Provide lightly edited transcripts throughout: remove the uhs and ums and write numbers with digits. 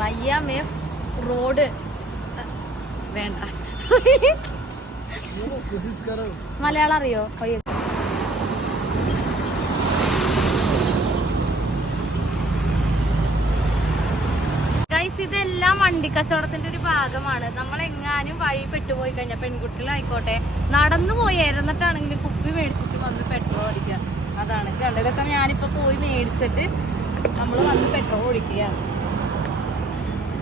വയ്യാമേ road വേണ്ട. മലയാളം അറിയോ? Guys, ഇതെല്ലാം വണ്ടി കച്ചവടത്തിന്റെ ഒരു ഭാഗമാണ്. നമ്മളെങ്ങാനും വഴി പെട്ടുപോയി കഴിഞ്ഞാൽ പെൺകുട്ടികളായിക്കോട്ടെ നടന്നു പോയി ഇരന്നിട്ടാണെങ്കിലും കുപ്പി മേടിച്ചിട്ട് വന്ന് പെട്രോൾ അടിക്കുക. അതാണ് ഇതൊക്കെ ഞാനിപ്പോ പോയി മേടിച്ചിട്ട് നമ്മൾ വന്ന് പെട്രോൾ ഒഴിക്കുകയാണ്.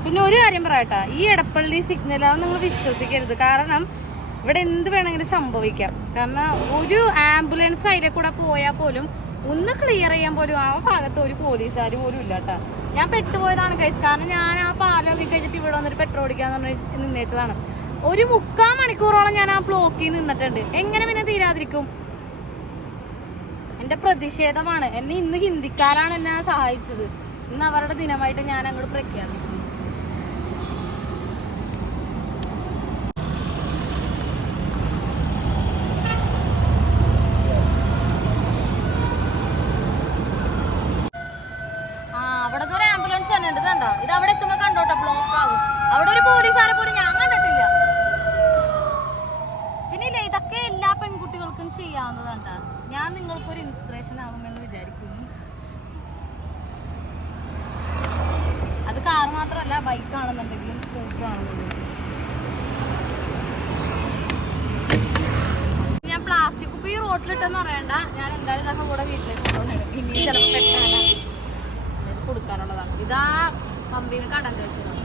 പിന്നെ ഒരു കാര്യം പറയട്ടാ, ഈ എടപ്പള്ളി സിഗ്നൽ അത് നിങ്ങൾ വിശ്വസിക്കരുത്. കാരണം ഇവിടെ എന്ത് വേണമെങ്കിലും സംഭവിക്കാം. കാരണം ഒരു ആംബുലൻസ് അതിലെ കൂടെ പോയാൽ പോലും ഒന്ന് ക്ലിയർ ചെയ്യാൻ പോലും ആ ഭാഗത്ത് ഒരു പോലീസുകാരും പോലും ഇല്ല കേട്ടാ. ഞാൻ പെട്ടുപോയതാണ് ഗൈസ്. കാരണം ഞാൻ ആ പാലം കഴിഞ്ഞിട്ട് ഇവിടെ വന്നിട്ട് പെട്രോൾ അടിക്കാന്ന് പറഞ്ഞ് നിന്നേച്ചതാണ്. ഒരു 3/4 മണിക്കൂറോളം ഞാൻ ആ ബ്ലോക്കിൽ നിന്നിട്ടുണ്ട്. എങ്ങനെ പിന്നെ തീരാതിരിക്കും? എന്റെ പ്രതിഷേധമാണ്. എന്നെ ഇന്ന് ഹിന്ദിക്കാരാണ് എന്നെ സഹായിച്ചത്. ഇന്ന് അവരുടെ ദിനമായിട്ട് ഞാൻ അങ്ങോട്ട് പ്രഖ്യാപിക്കും. അവിടെ ഒരു ആംബുലൻസ് തന്നെ ഉണ്ട്. കണ്ടോ? ഇത് അവിടെ എത്തുമ്പോ കണ്ടോട്ടോ ബ്ലോക്ക് ആകും. അവിടെ ഒരു പോലീസുകാരെ പോലും ഞാൻ കണ്ടിട്ടില്ല. പിന്നെ ഇല്ല, ഇതൊക്കെ എല്ലാ പെൺകുട്ടികൾക്കും ചെയ്യാവുന്നതാണ്. ഞാൻ നിങ്ങൾക്കൊരു ഇൻസ്പിറേഷൻ ആകുമെന്ന് വിചാരിക്കുന്നു. അത് കാർ മാത്രമല്ല, ബൈക്ക് ആണെന്നുണ്ടെങ്കിലും സ്കൂട്ടർ ആണെന്നുണ്ടെങ്കിലും. ഞാൻ പ്ലാസ്റ്റിക് കുപ്പി റോട്ടിലിട്ടെന്ന് പറയണ്ട. ഞാൻ എന്തായാലും ഇതൊക്കെ കൂടെ വീട്ടിലേക്ക് കൊണ്ടുപോകണം. ഇനി ചിലപ്പോൾ പെട്ടാണ് കൊടുക്കാനുള്ളതാണ്. ഇതാ പമ്പിന് കടം ചോദിച്ചത്.